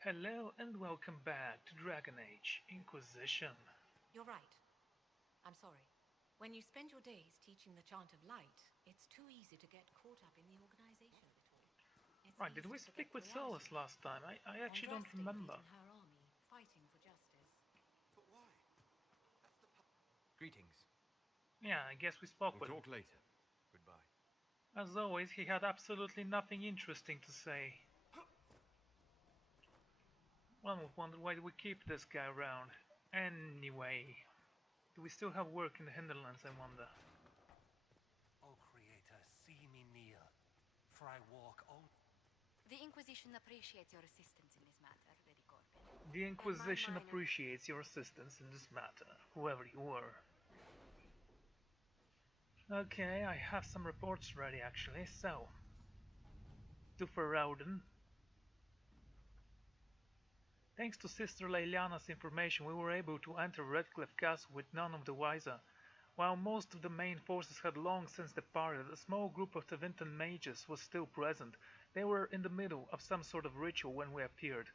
Hello and welcome back to Dragon Age Inquisition. You're right. I'm sorry. When you spend your days teaching the chant of light, it's too easy to get caught up in the organization of it all. It's Right, did easy we to forget speak with the reality Solus of it. last time? I actually don't Andraste remember. leading her army, fighting for justice. But why? That's the part. Greetings. Yeah, I guess we spoke We'll with him. talk later. Goodbye. As always, he had absolutely nothing interesting to say. One would wonder why do we keep this guy around. Anyway, do we still have work in the hinterlands, I wonder? O Creator, see me kneel, for I walk only. The Inquisition appreciates your assistance in this matter, Lady Corbin. The And my Inquisition minor... appreciates your assistance in this matter, whoever you were. Okay, I have some reports ready actually, so... To Ferrauden. Thanks to Sister Leliana's information, we were able to enter Redcliffe Castle with none of the wiser. While most of the main forces had long since departed, a small group of Tevinter mages was still present. They were in the middle of some sort of ritual when we appeared.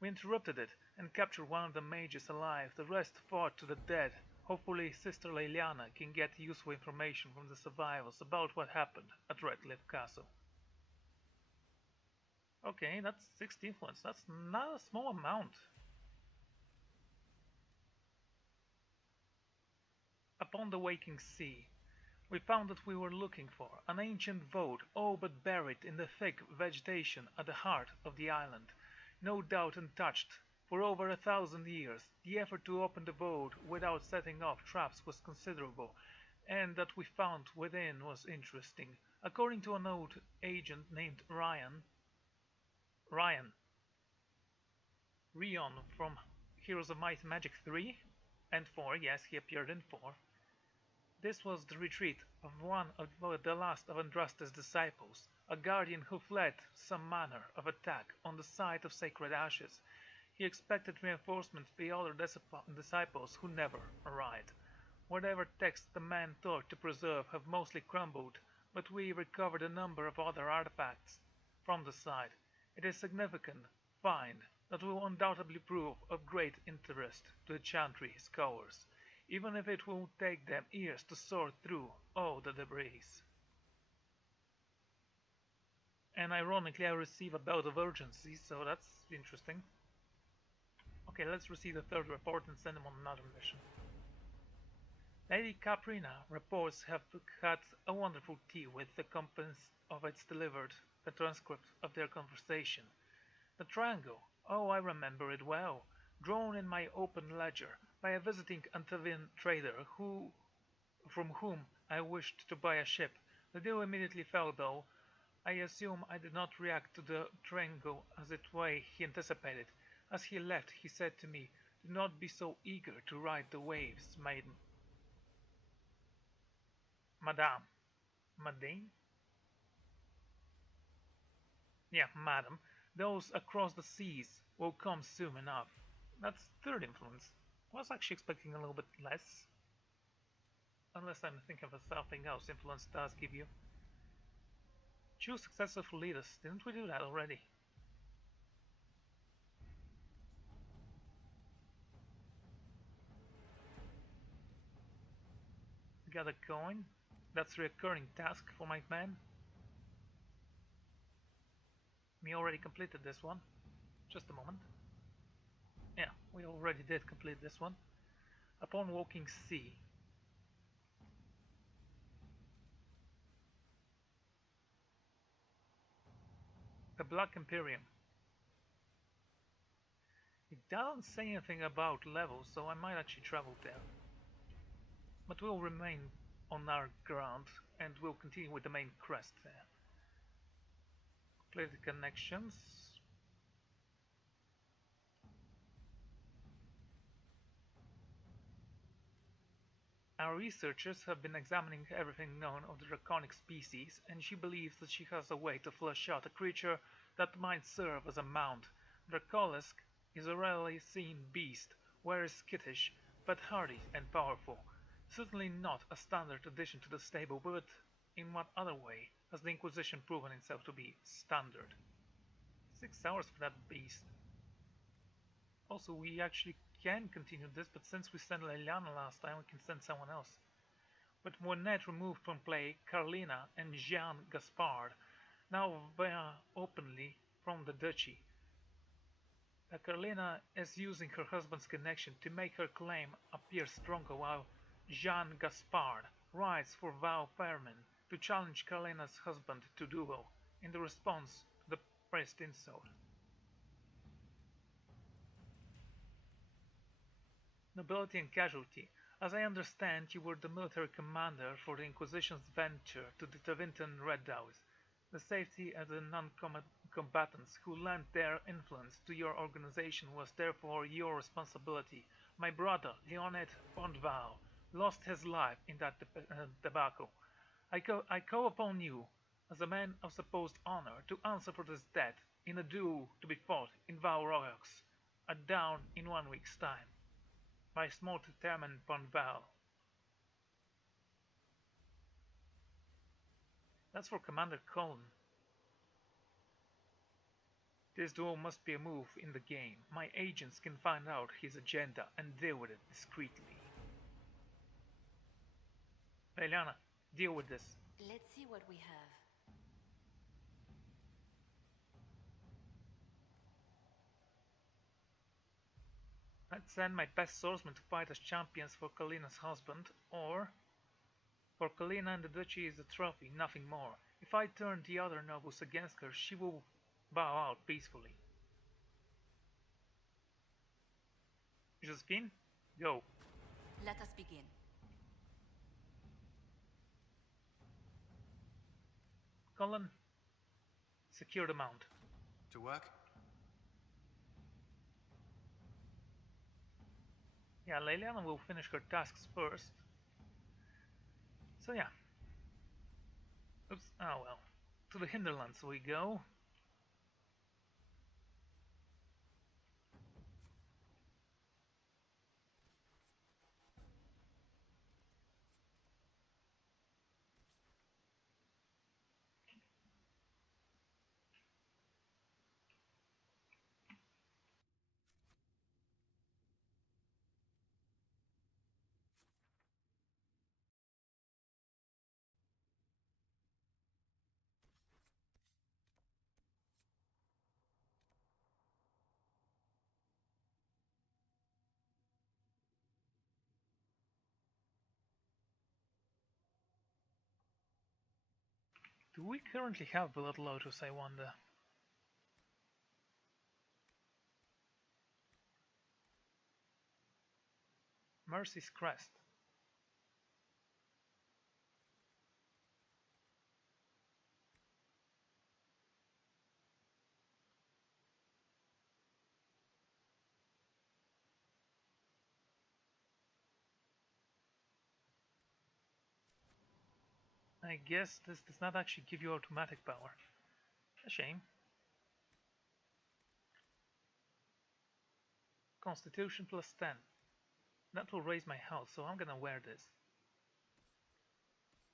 We interrupted it and captured one of the mages alive. The rest fought to the death. Hopefully Sister Leliana can get useful information from the survivors about what happened at Redcliffe Castle. Okay, that's 60 influence. That's not a small amount. Upon the waking sea, we found what we were looking for, an ancient vault, all but buried in the thick vegetation at the heart of the island. No doubt untouched for over 1,000 years. The effort to open the vault without setting off traps was considerable, and that we found within was interesting. According to an old agent named Ryan Rion from Heroes of Might and Magic 3 and 4, yes, he appeared in 4. This was the retreat of one of the last of Andraste's disciples, a guardian who fled some manner of attack on the site of sacred ashes. He expected reinforcements via other disciples who never arrived. Whatever texts the man thought to preserve have mostly crumbled, but we recovered a number of other artifacts from the site. It is a significant find that will undoubtedly prove of great interest to the Chantry scholars, even if it will take them years to sort through all the debris. And ironically I receive a belt of urgency, so that's interesting. Okay, let's receive the third report and send him on another mission. Lady Caprina reports have had a wonderful tea with the companies of its delivered the transcript of their conversation. The triangle, oh I remember it well, drawn in my open ledger by a visiting Antevin trader from whom I wished to buy a ship. The deal immediately fell though. I assume I did not react to the triangle as it way he anticipated. As he left he said to me, "Do not be so eager to ride the waves, maiden." Madame. Madame? Yeah, madam. Those across the seas will come soon enough. That's third influence. I was actually expecting a little bit less. Unless I'm thinking of something else influence does give you. Choose successful leaders. Didn't we do that already? Got a coin? That's a recurring task for my man. We already completed this one. Just a moment. Yeah, we already did complete this one. Upon walking sea. The Black Imperium. It doesn't say anything about levels, so I might actually travel there. But we'll remain on our ground and we'll continue with the main quest there. Clear the connections. Our researchers have been examining everything known of the draconic species, and she believes that she has a way to flesh out a creature that might serve as a mount. Dracolisk is a rarely seen beast, very skittish, but hardy and powerful. Certainly not a standard addition to the stable, but in what other way has the Inquisition proven itself to be standard? 6 hours for that beast. Also, we actually can continue this, but since we sent Liliana last time, we can send someone else. But Monet removed from play Carlina and Jean Gaspard, now via openly from the duchy. Carlina is using her husband's connection to make her claim appear stronger, while Jean Gaspard writes for Val Fairman to challenge Carlina's husband to duel in the response to the pressed insult. Nobility and casualty. As I understand, you were the military commander for the Inquisition's venture to the Tevinton Redouts. The safety of the non-combatants who lent their influence to your organization was therefore your responsibility. My brother, Leonid Pontval, lost his life in that debacle. I call upon you, as a man of supposed honor, to answer for this death in a duel to be fought in Val Royaux, at dawn in 1 week's time. By Small Determined Pontval. That's for Commander Cullen. This duel must be a move in the game. My agents can find out his agenda and deal with it discreetly. Liliana, deal with this. Let's see what we have. I'd send my best swordsmen to fight as champions for Kalina's husband, or for Kalina and the duchy is a trophy, nothing more. If I turn the other nobles against her, she will bow out peacefully. Josephine, go. Let us begin. Cullen, secure the mount. To work? Yeah, Liliana will finish her tasks first. So yeah. Oops, oh well. To the hinterlands we go. Do we currently have Blood Lotus, I wonder? Mercy's Crest. I guess this does not actually give you automatic power. A shame. Constitution plus 10. That will raise my health, so I'm gonna wear this.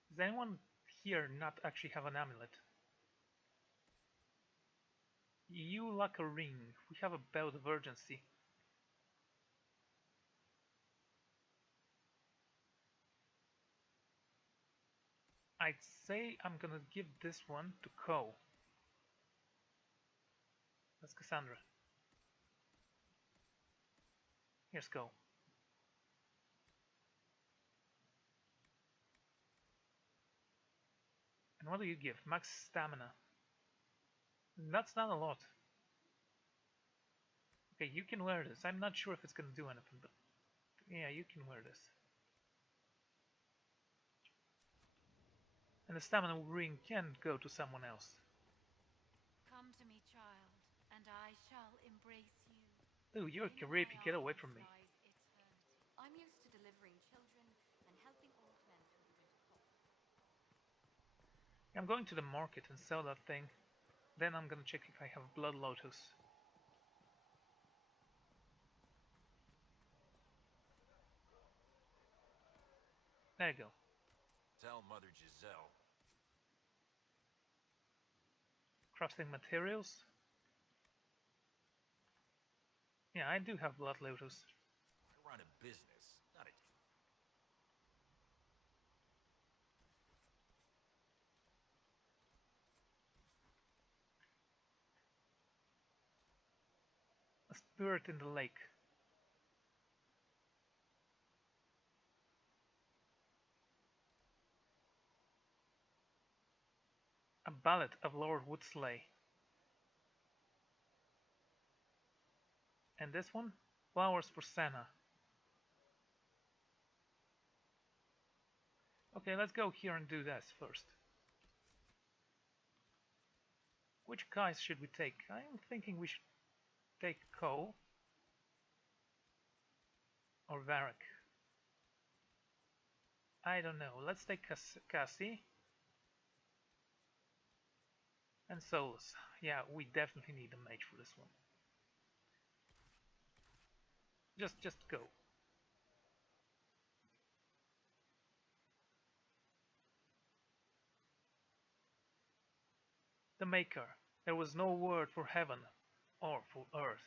Does anyone here not actually have an amulet? You lack a ring. We have a belt of urgency. I'd say I'm gonna give this one to Ko. That's Cassandra. Here's Ko. And what do you give? Max stamina. That's not a lot. Okay, you can wear this. I'm not sure if it's gonna do anything, but yeah, you can wear this. And the stamina ring can go to someone else. Come to me, child, and I shall embrace you. Ooh, you're In creepy. my Get away arms from me. lies eternity. I'm used to delivering children and helping old men through the winter cold. I'm going to the market and sell that thing. Then I'm gonna check if I have Blood Lotus. There you go. Tell Mother Giselle. Crafting materials. Yeah, I do have Blood Lotus. I run a business, not a... A spirit in the lake. A ballad of Lord Woodsley. And this one? Flowers for Senna. Okay, let's go here and do this first. Which guys should we take? I'm thinking we should take Ko or Varric. I don't know. Let's take Cassie and Solus. Yeah, we definitely need a mage for this one. Just go. The Maker. There was no word for heaven or for earth,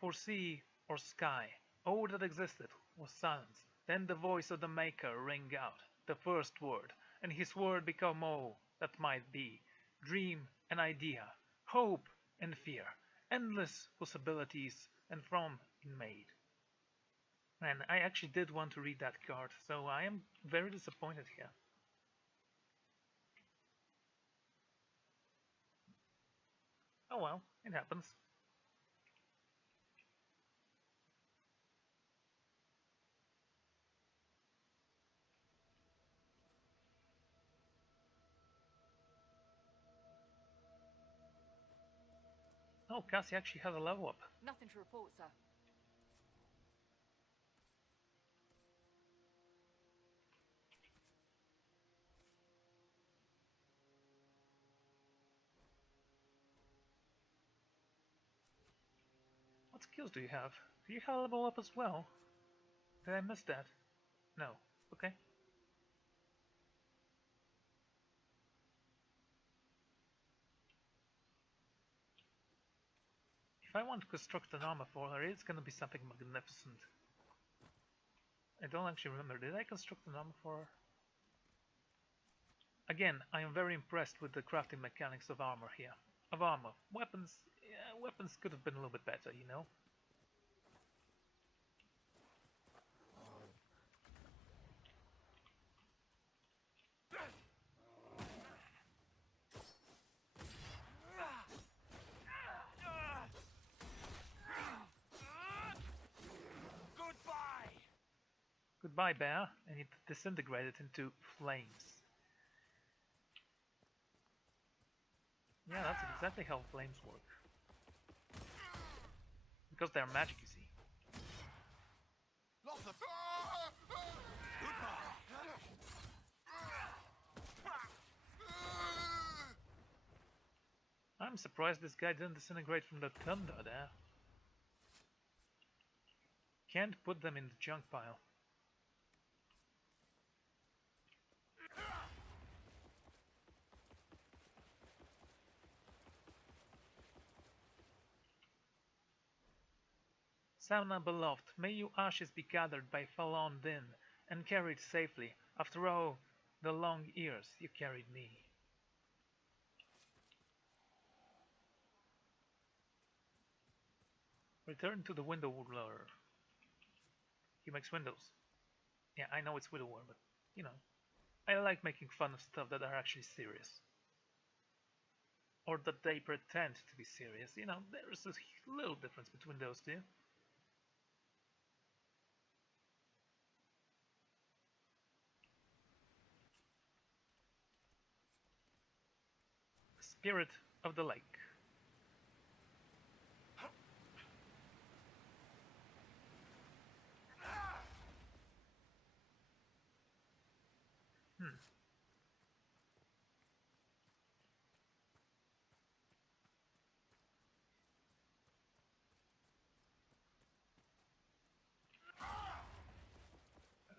for sea or sky. All that existed was silence. Then the voice of the Maker rang out, the first word, and his word became all that might be. Dream and idea, hope and fear, endless possibilities, and from it made. And I actually did want to read that card, so I am very disappointed here. Oh well, it happens. Oh, Cassie actually has a level up. Nothing to report, sir. What skills do you have? Do you have a level up as well? Did I miss that? No. Okay. If I want to construct an armor for her, it's gonna be something magnificent. I don't actually remember. Did I construct an armor for her? Again, I am very impressed with the crafting mechanics of armor here. Of armor. Weapons, yeah, weapons could have been a little bit better, you know? Goodbye! Goodbye, bear, and it disintegrated into flames. Yeah, that's exactly how flames work. Because they're magic, you see. I'm surprised this guy didn't disintegrate from the thunder there. Can't put them in the junk pile. Sauna beloved, may your ashes be gathered by Falon Din and carried safely, after all the long years you carried me. Return to the window roller. He makes windows. Yeah, I know it's widower, but you know, I like making fun of stuff that are actually serious. Or that they pretend to be serious. You know, there's a little difference between those two. Spirit of the lake. Hmm.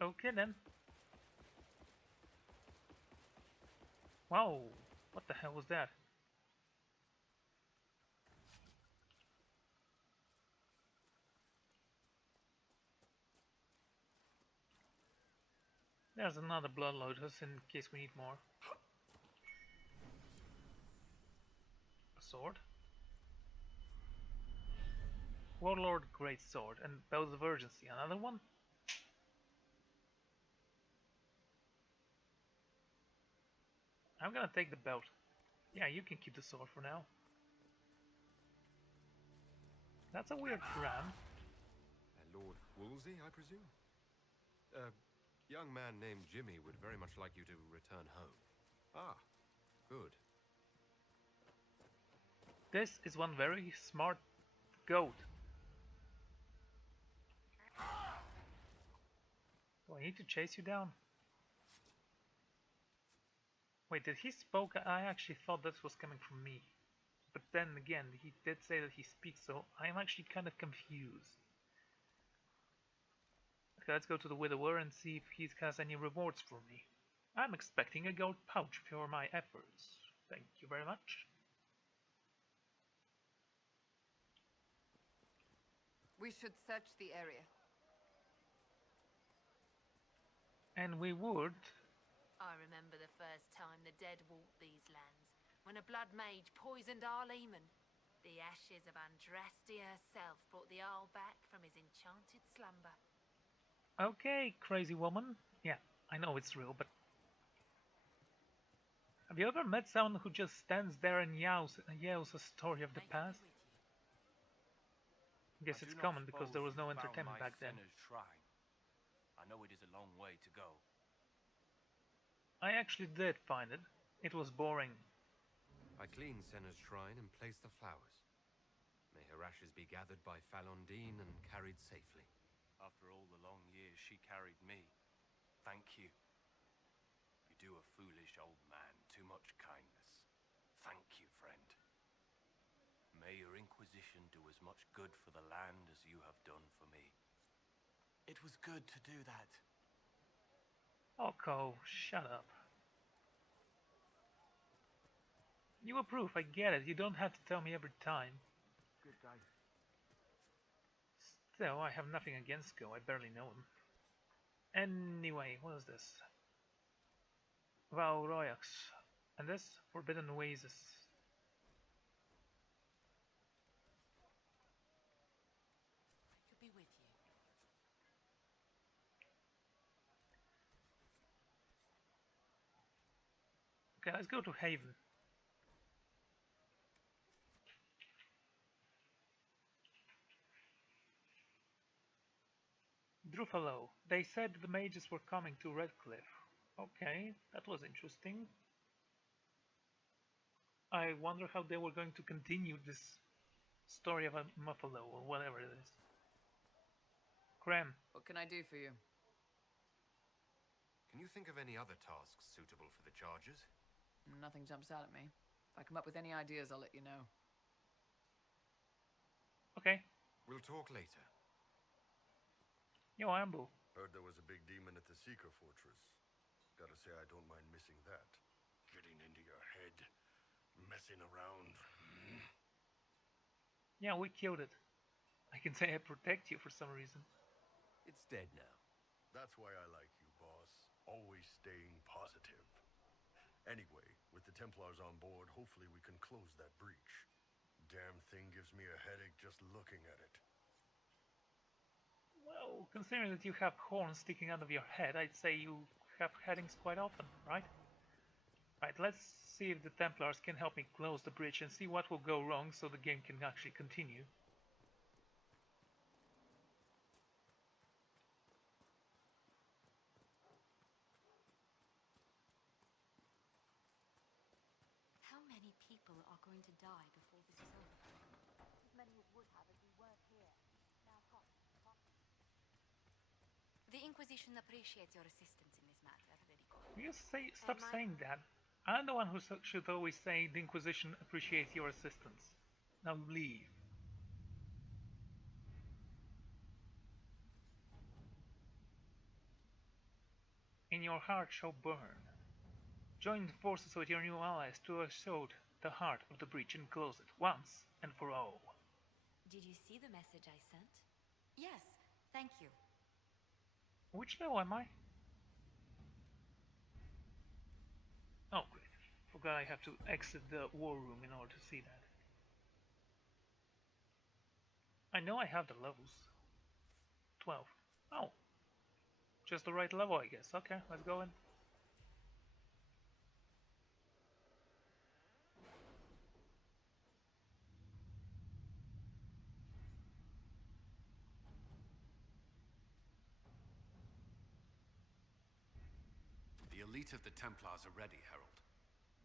Okay then. Wow, what the hell was that? There's another blood lotus in case we need more. A sword. Warlord Great Sword and Bells of Urgency. Another one? I'm gonna take the belt. Yeah, you can keep the sword for now. That's a weird ram. Lord Woolsey, I presume? A young man named Jimmy would very much like you to return home. Ah, good. This is one very smart goat. Do I need to chase you down? Wait, did he spoke? I actually thought this was coming from me. But then again, he did say that he speaks, so I'm actually kind of confused. Okay, let's go to the Widower and see if he has any rewards for me. I'm expecting a gold pouch for my efforts. Thank you very much. We should search the area. And we would. I remember the first time the dead walked these lands, when a blood mage poisoned our leman. The ashes of Andrastia herself brought the Arl back from his enchanted slumber. Okay, crazy woman. Yeah, I know it's real, but... Have you ever met someone who just stands there and yells a story of the past? I guess it's common because there was no entertainment back then. Shrine. I know it is a long way to go. I actually did find it. It was boring. I cleaned Senna's shrine and placed the flowers. May her ashes be gathered by Falondine and carried safely. After all the long years she carried me, thank you. You do a foolish old man too much kindness. Thank you, friend. May your Inquisition do as much good for the land as you have done for me. It was good to do that. Oko, shut up. You approve, I get it. You don't have to tell me every time. Good guy. Still, I have nothing against Go. I barely know him. Anyway, what is this? Val Royax. And this? Forbidden Oasis. I could be with you. Okay, let's go to Haven. Druffalo. They said the mages were coming to Redcliffe. Okay, that was interesting. I wonder how they were going to continue this story of a Muffalo or whatever it is. Krem. What can I do for you? Can you think of any other tasks suitable for the charges? Nothing jumps out at me. If I come up with any ideas, I'll let you know. Okay. We'll talk later. Yo, Ambu. Heard there was a big demon at the Seeker Fortress. Gotta say, I don't mind missing that. Getting into your head, messing around. Yeah, we killed it. I can say I protect you for some reason. It's dead now. That's why I like you, boss. Always staying positive. Anyway, with the Templars on board, hopefully we can close that breach. Damn thing gives me a headache just looking at it. Well, considering that you have horns sticking out of your head, I'd say you have headings quite often, right? Right, let's see if the Templars can help me close the bridge and see what will go wrong so the game can actually continue. How many people are going to die before this is over? As many as would have as we were here. Now come. The Inquisition appreciates your assistance in this matter, Federico. You stop saying that. I'm the one who should always say the Inquisition appreciates your assistance. Now leave. In your heart shall burn. Join forces with your new allies to assault the heart of the breach and close it once and for all. Did you see the message I sent? Yes, thank you. Which level am I? Oh, great. Forgot I have to exit the war room in order to see that. I know I have the levels. 12. Oh, just the right level, I guess. Okay, let's go in. The elite of the Templars are ready, Herald.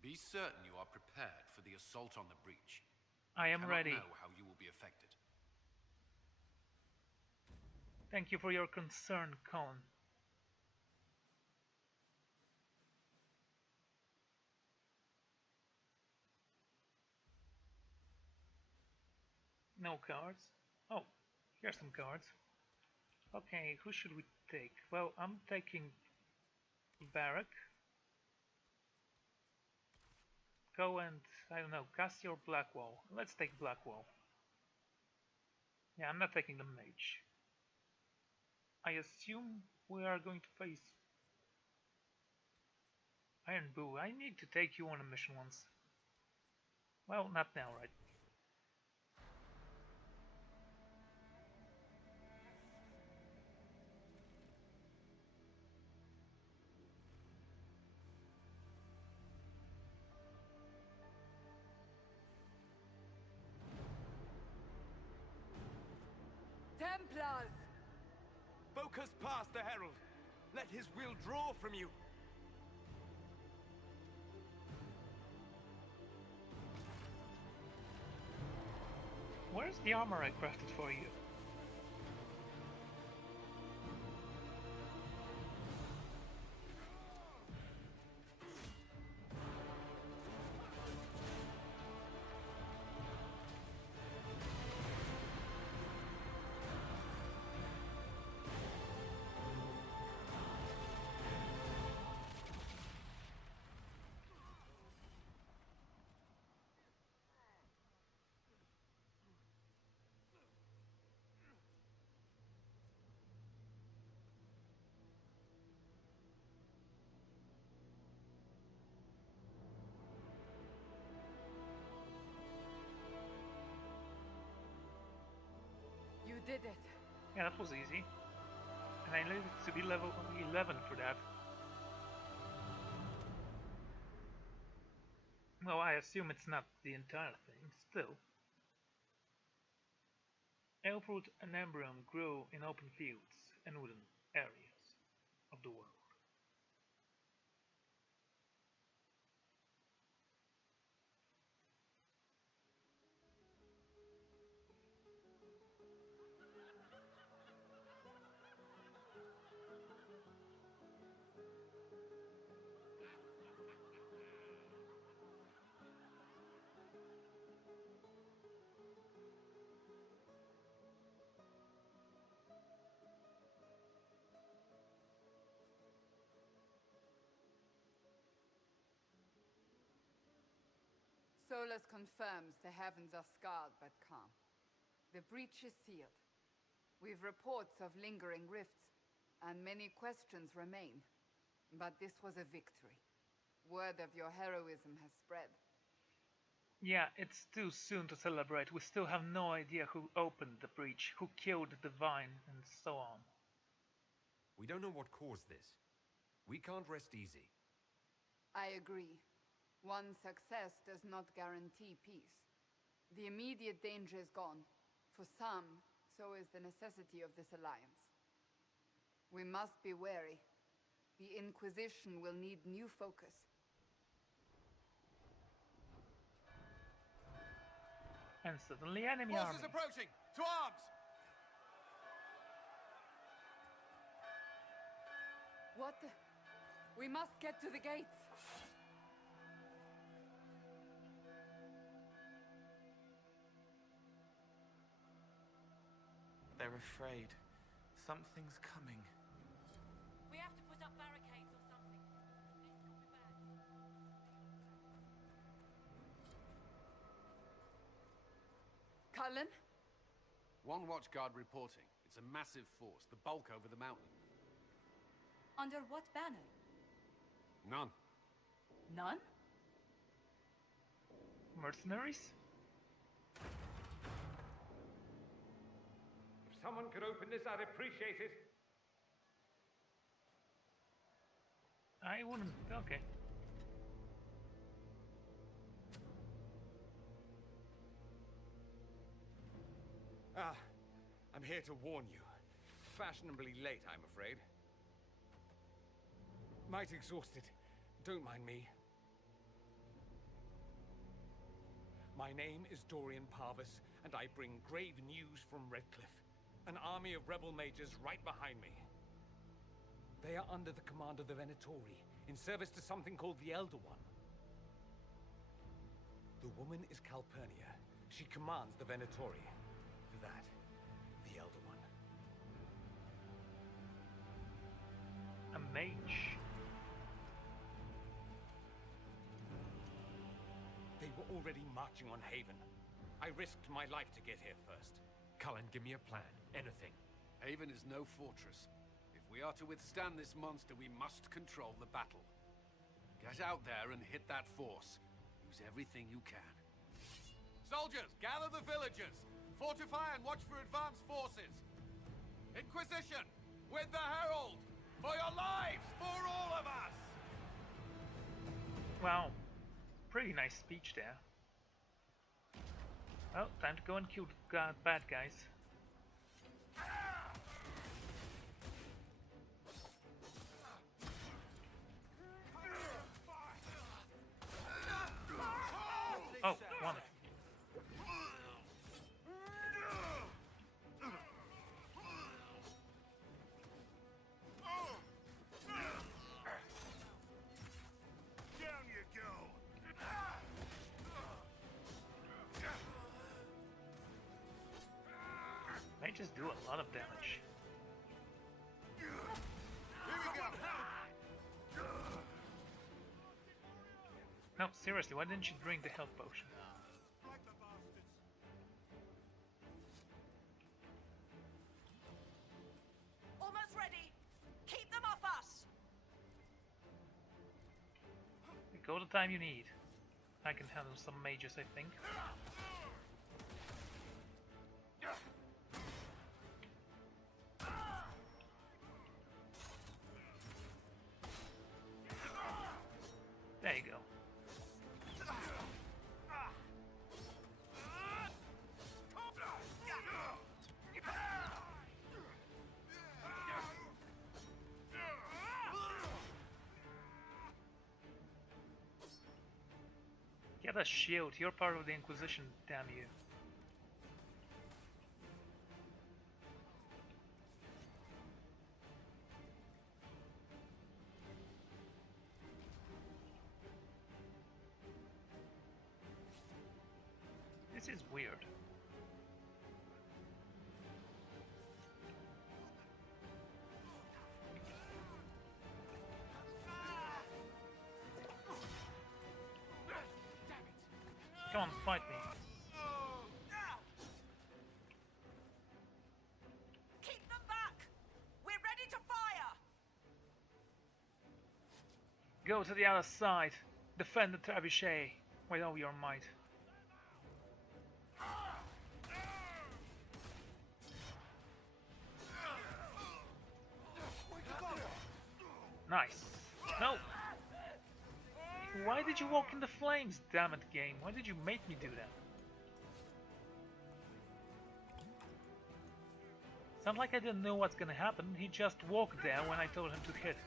Be certain you are prepared for the assault on the breach. I am ready. Cannot know how you will be affected. Thank you for your concern, Colin. No cards. Oh, here's some cards. Okay, who should we take? Well, I'm taking Barak. Go and, I don't know, cast your Blackwall. Let's take Blackwall. Yeah, I'm not taking the Mage. I assume we are going to face Iron Boo. I need to take you on a mission once. Well, not now, right? Templars! Focus past the Herald. Let his will draw from you. Where's the armor I crafted for you? You did it. Yeah, that was easy. And I needed to be level 11 for that. Well, I assume it's not the entire thing, still. Elfroot and Embryon grow in open fields and wooded areas of the world. Solus confirms the heavens are scarred but calm. The breach is sealed. We've reports of lingering rifts, and many questions remain. But this was a victory. Word of your heroism has spread. Yeah, it's too soon to celebrate. We still have no idea who opened the breach, who killed the Divine, and so on. We don't know what caused this. We can't rest easy. I agree. One success does not guarantee peace. The immediate danger is gone. For some, so is the necessity of this alliance. We must be wary. The Inquisition will need new focus. And suddenly enemy army. Forces approaching! To arms! What the... We must get to the gates! They're afraid. Something's coming. We have to put up barricades or something. This will be bad. Cullen? One watchguard reporting. It's a massive force, the bulk over the mountain. Under what banner? None. None? Mercenaries? If someone could open this, I'd appreciate it. I wouldn't. Okay. I'm here to warn you. Fashionably late, I'm afraid. Might exhausted. Don't mind me. My name is Dorian Parvis, and I bring grave news from Redcliffe. An army of rebel mages right behind me. They are under the command of the Venatori, in service to something called the Elder One. The woman is Calpurnia. She commands the Venatori. For that, the Elder One. A mage. They were already marching on Haven. I risked my life to get here first. Cullen, give me a plan. Anything. Haven is no fortress. If we are to withstand this monster, we must control the battle. Get out there and hit that force. Use everything you can. Soldiers, gather the villagers! Fortify and watch for advanced forces! Inquisition! With the Herald! For your lives! For all of us! Wow. Pretty nice speech there. Well, time to go and kill the bad guys. Oh, one. Down you go. They just do a lot of damage. Here we go. No, seriously, why didn't you drink the health potion? Like the bastards. Almost ready. Keep them off us. Go the time you need. I can handle some mages, I think. There you go. Get a shield, you're part of the Inquisition, damn you. This is weird. Come on, fight me. Keep them back. We're ready to fire. Go to the other side. Defend the trebuchet with all your might. Nice. No. Why did you walk in the flames, damn it game? Why did you make me do that? It's not like I didn't know what's gonna happen, he just walked there when I told him to hit.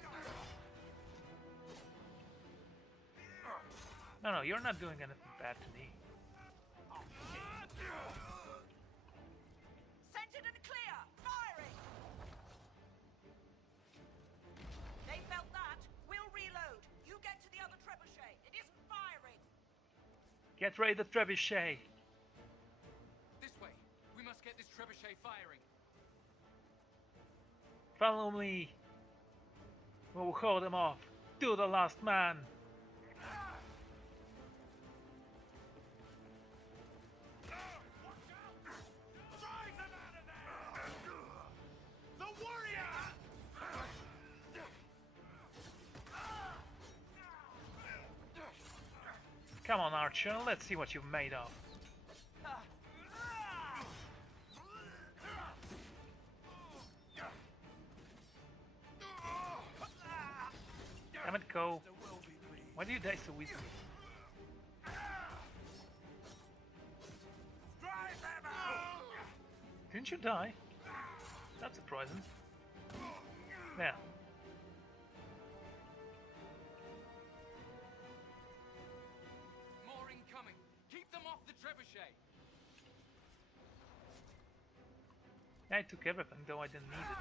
No, you're not doing anything bad to me. Centered and clear. Firing. They felt that. We'll reload. You get to the other trebuchet. It isn't firing. Get ready the trebuchet. This way. We must get this trebuchet firing. Follow me. We'll hold them off. To the last man. Come on, Archer, let's see what you've made of. Damn it, go. Why do you die so easily? Didn't you die? That's surprising. There. More incoming. Keep them off the trebuchet. Yeah, I took everything, though I didn't need it.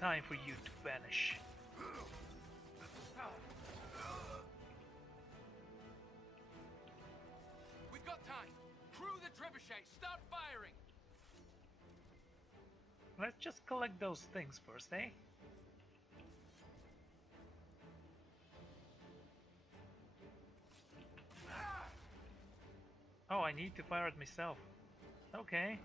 Time for you to vanish. We've got time. Crew the trebuchet. Start firing. Let's just collect those things first, eh? Oh, I need to fire it myself. Okay.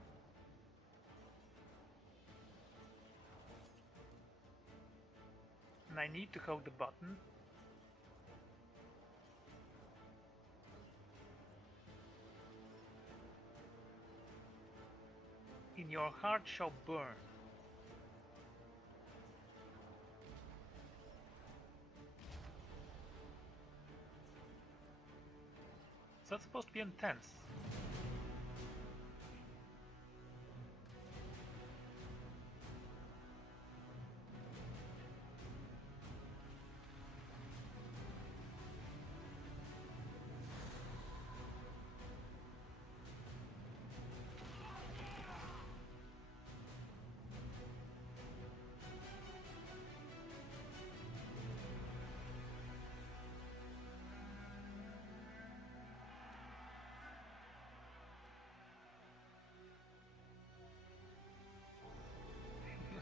And I need to hold the button. In your heart shall burn. So that's supposed to be intense.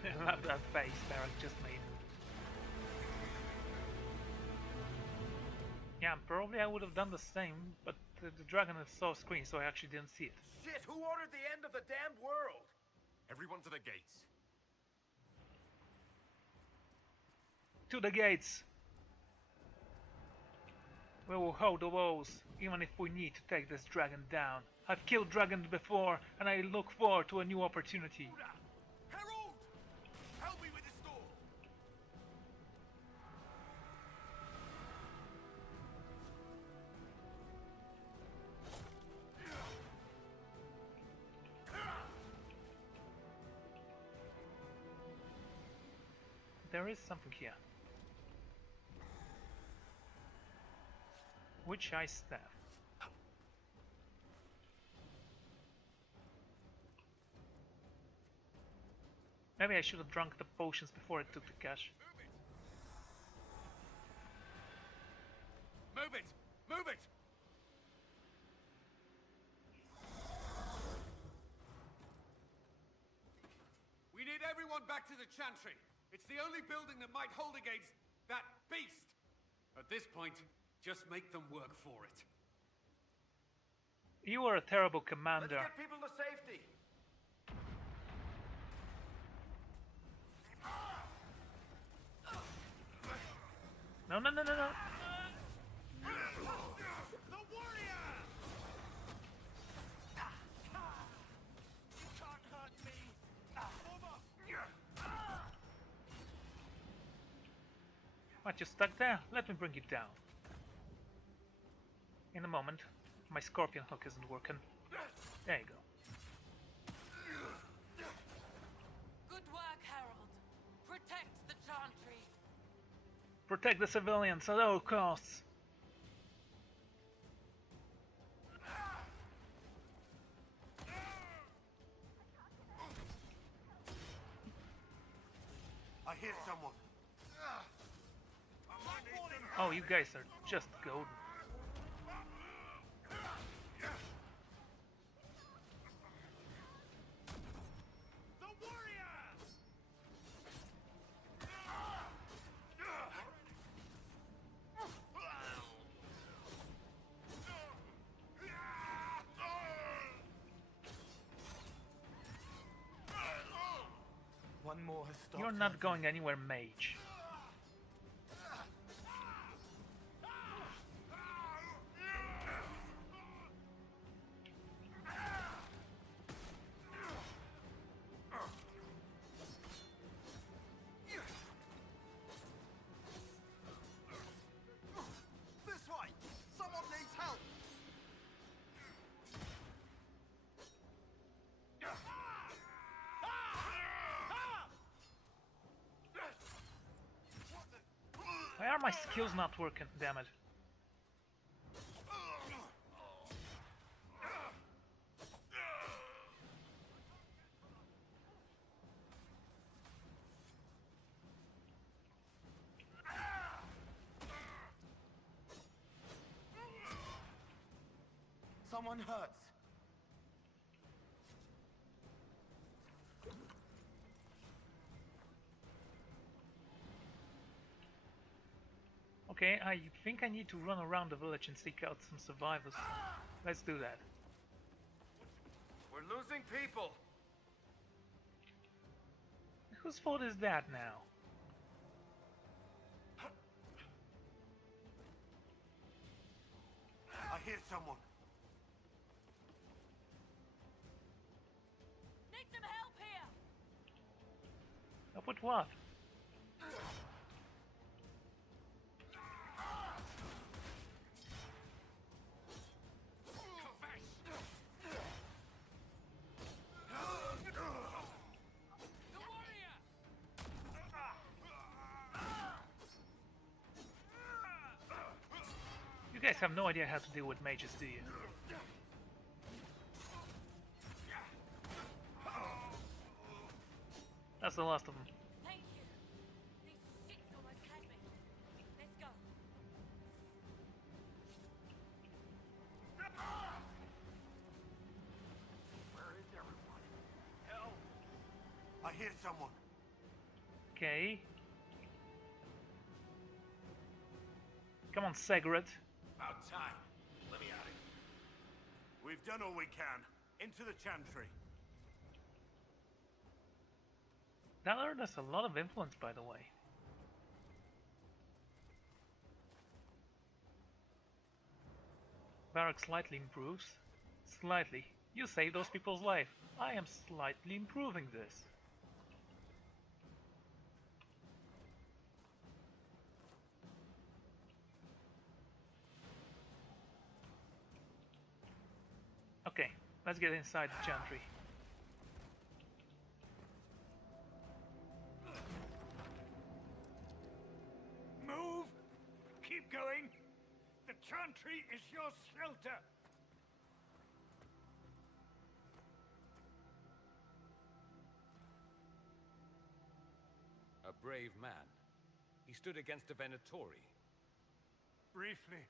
I love that face Barrack just made. Yeah, probably I would have done the same, but the dragon is so screen, so I actually didn't see it. Shit, who ordered the end of the damned world? Everyone to the gates. To the gates! We will hold the walls, even if we need to take this dragon down. I've killed dragons before, and I look forward to a new opportunity. Herald! Help me with this door! There is something here. Witch Eye Staff. Maybe I should have drunk the potions before I took the cash. Move it! Move it! We need everyone back to the Chantry. It's the only building that might hold against that beast. At this point, just make them work for it. You are a terrible commander. Let's get people to safety. No, no, no, no, no. The warrior! You can't hurt me. What, you stuck there? Let me bring you down. In a moment. My scorpion hook isn't working. There you go. Good work, Herald. Protect the Chantry. Protect the civilians at all costs. I hear someone. Oh, you guys are just golden. One more has stopped. You're not going anywhere, mage. This way! Someone needs help! Why are my skills not working? Damn it. Someone hurts. Okay, I think I need to run around the village and seek out some survivors. Let's do that. We're losing people. Whose fault is that now? I hear someone. Need some help here! Help with what? You guys have no idea how to deal with mages, do you? That's the last of them. Thank you. These shits almost had me. Let's go. Where is everyone? Help! I hear someone. Okay. Come on, Segret. About time. Let me out of here. We've done all we can. Into the chantry. That earned us a lot of influence, by the way. Varrock slightly improves. Slightly. You saved those people's life. I am slightly improving this. Okay, let's get inside the chantry. Move! Keep going! The chantry is your shelter! A brave man. He stood against a Venatori. Briefly,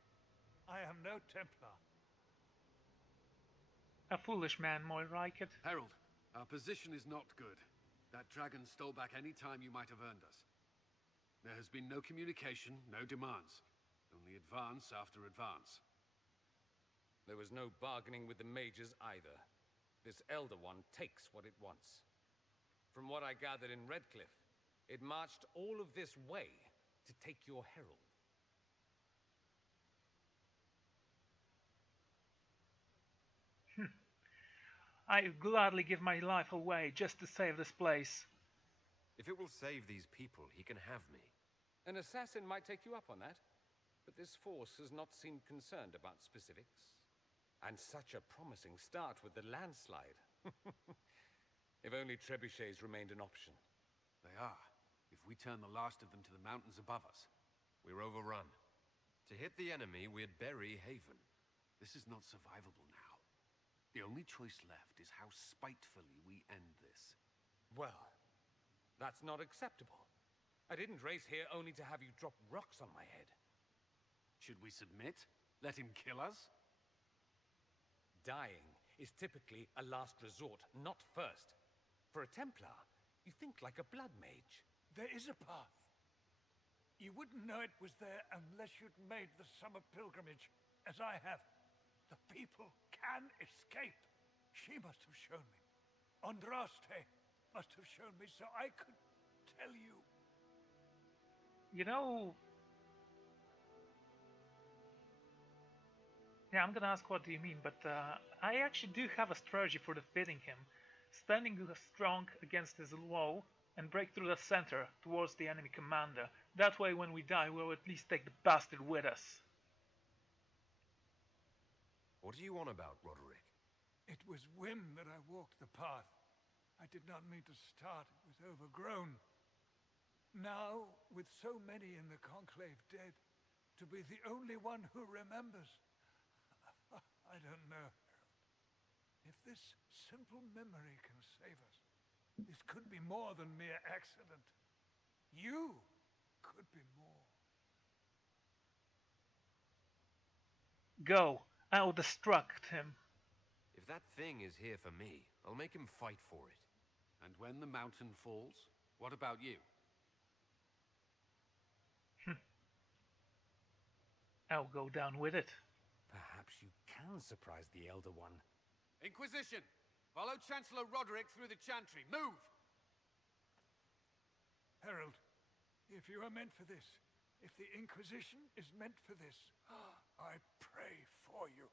I am no Templar. A foolish man, more like it. Herald, our position is not good. That dragon stole back any time you might have earned us. There has been no communication, no demands. Only advance after advance. There was no bargaining with the mages either. This Elder One takes what it wants. From what I gathered in Redcliffe, it marched all of this way to take your herald. I gladly give my life away just to save this place. If it will save these people, he can have me. An assassin might take you up on that, but this force has not seemed concerned about specifics. And such a promising start with the landslide. If only trebuchets remained an option. They are. If we turn the last of them to the mountains above us. We're overrun. To hit the enemy, we'd bury Haven. This is not survivable now. The only choice left is how spitefully we end this. Well, that's not acceptable. I didn't race here only to have you drop rocks on my head. Should we submit? Let him kill us? Dying is typically a last resort, not first. For a Templar, you think like a blood mage. There is a path. You wouldn't know it was there unless you'd made the summer pilgrimage, as I have. The people can escape. She must have shown me. Andraste, must have shown me so I could tell you. You know... Yeah, I'm gonna ask what do you mean, but I actually do have a strategy for defeating him. Standing strong against his wall and break through the center towards the enemy commander. That way when we die we'll at least take the bastard with us. What do you want about, Roderick? It was whim that I walked the path. I did not mean to start. It was overgrown. Now, with so many in the Conclave dead, to be the only one who remembers... I don't know, Harold. If this simple memory can save us, this could be more than mere accident. You could be more. Go. I'll destruct him. If that thing is here for me, I'll make him fight for it. And when the mountain falls, what about you? I'll go down with it. Perhaps you can surprise the Elder One. Inquisition! Follow Chancellor Roderick through the Chantry. Move! Harold, if you are meant for this, if the Inquisition is meant for this, I pray for you.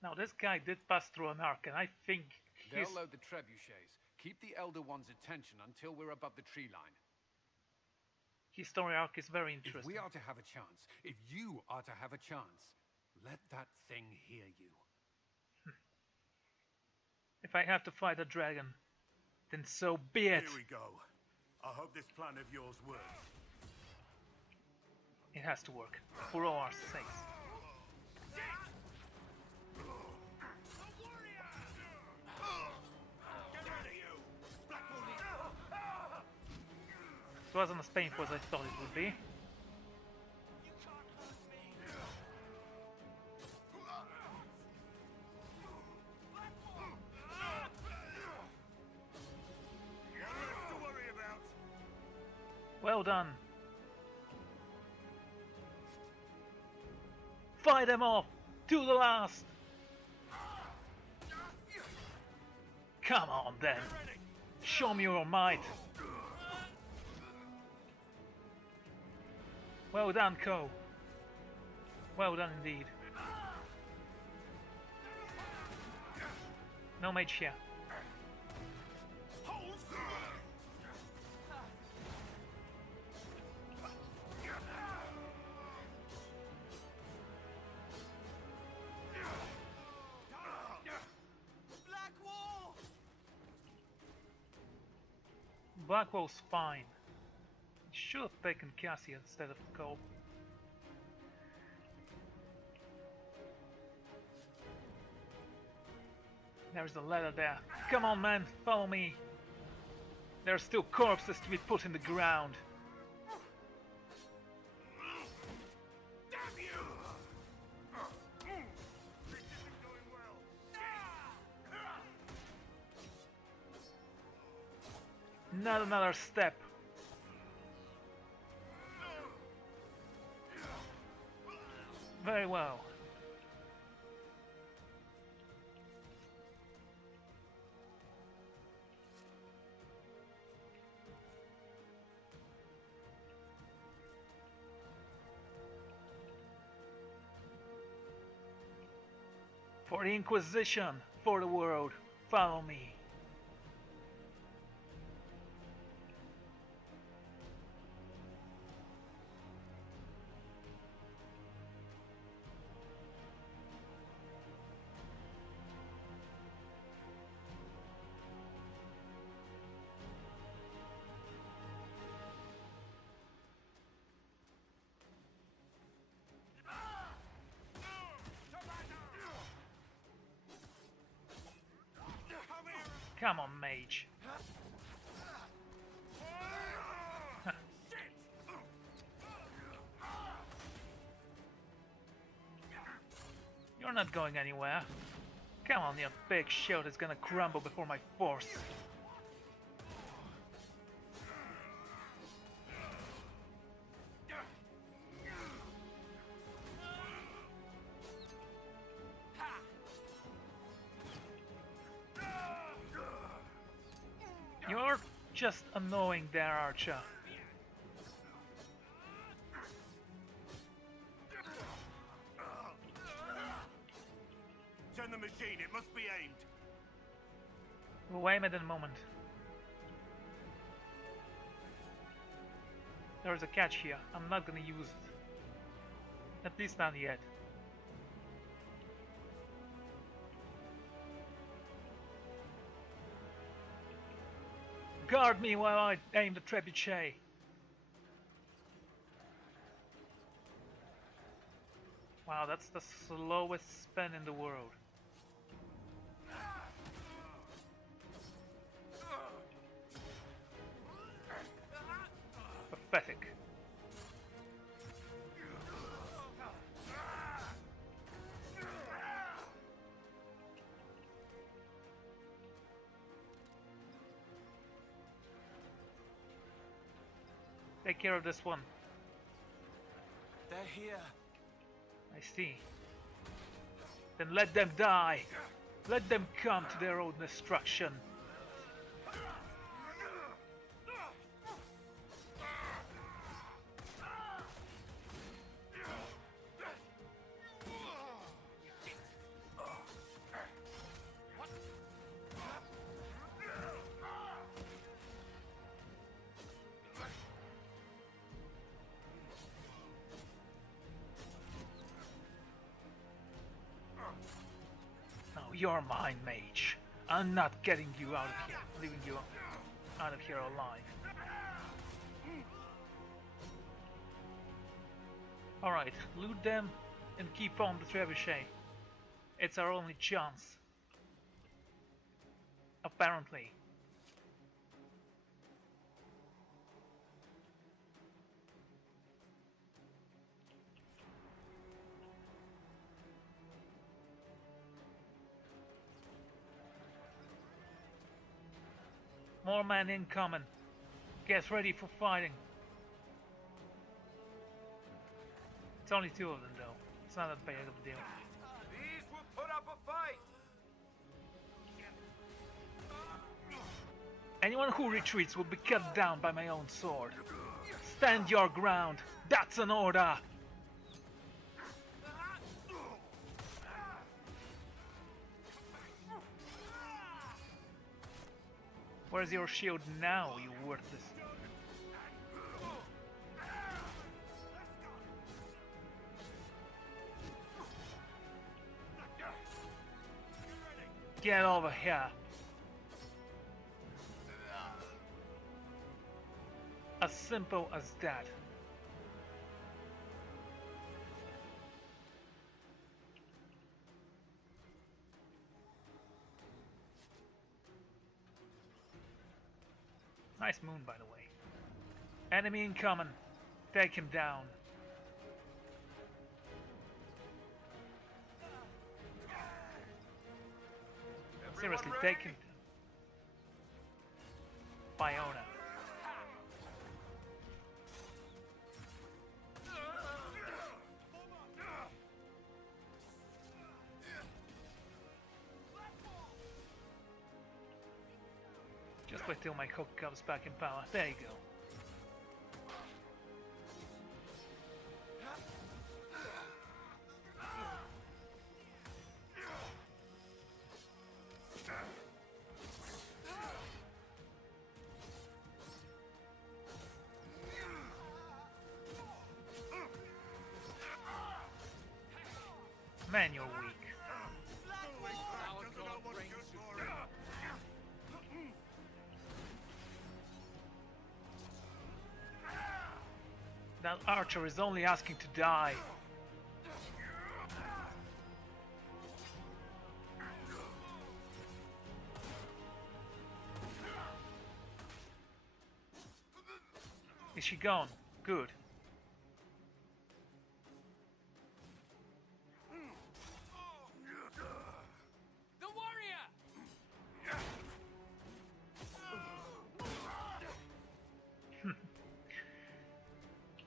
Now this guy did pass through an arc, and I think They'll load the trebuchets. Keep the Elder One's attention until we're above the tree line. his story arc is very interesting. If we are to have a chance, if you are to have a chance, let that thing hear you. If I have to fight a dragon, then so be it. Here we go. I hope this plan of yours works. It has to work, for all our sakes. It wasn't as painful as I thought it would be. Well done. Fight them off to the last. Come on then. Show me your might. Well done, Co. Well done indeed. No mage here. Blackwall's fine. Should have taken Cassie instead of Cole. There's the ladder there. Come on, man, follow me. There are still corpses to be put in the ground. Not another step. Very well. For the Inquisition, for the world, follow me. Come on, mage. You're not going anywhere. Come on, your big shield is gonna crumble before my force. just annoying there, Archer. Turn the machine, it must be aimed. We'll aim it in a moment. There's a catch here. I'm not gonna use it. At least not yet. Guard me while I aim the trebuchet. Wow, that's the slowest spin in the world. Pathetic. Take care of this one. They're here. I see. Then let them die. Let them come to their own destruction. You're mine, mage. I'm not getting you out of here, leaving you out of here alive. Alright, loot them and keep on the trebuchet. It's our only chance. Apparently. More men incoming. Get ready for fighting. It's only 2 of them though. It's not that big of a deal. These will put up a fight. Anyone who retreats will be cut down by my own sword. Stand your ground. That's an order. Where's your shield now, you worthless? Get over here. As simple as that. Nice moon, by the way. Enemy incoming. Take him down. Seriously, take him down. Fiona. Just wait till my hook comes back in power. There you go. Man, you're weak. That archer is only asking to die. Is she gone? Good. The warrior!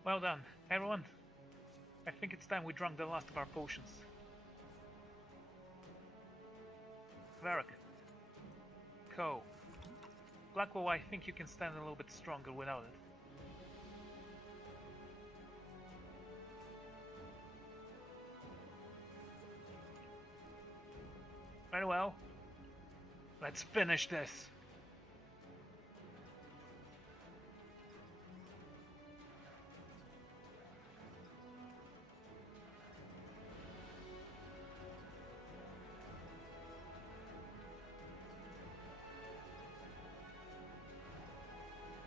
Well done, everyone. I think it's time we drank the last of our potions. Varric. Co. Blackwell, I think you can stand a little bit stronger without it. Very well. Let's finish this.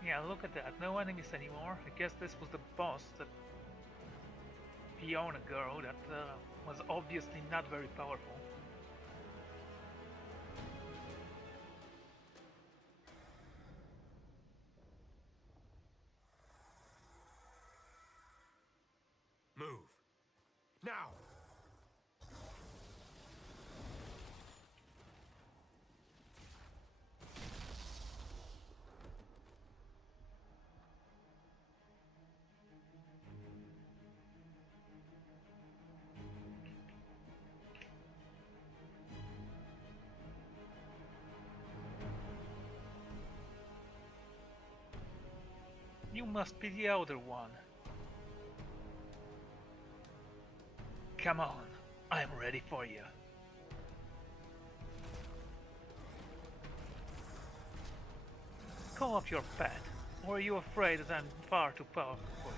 Yeah, look at that. No enemies anymore. I guess this was the boss, the Fiona girl that was obviously not very powerful. Move. Now! You must be the Elder One. Come on, I'm ready for you. Call off your pet, or are you afraid that I'm far too powerful for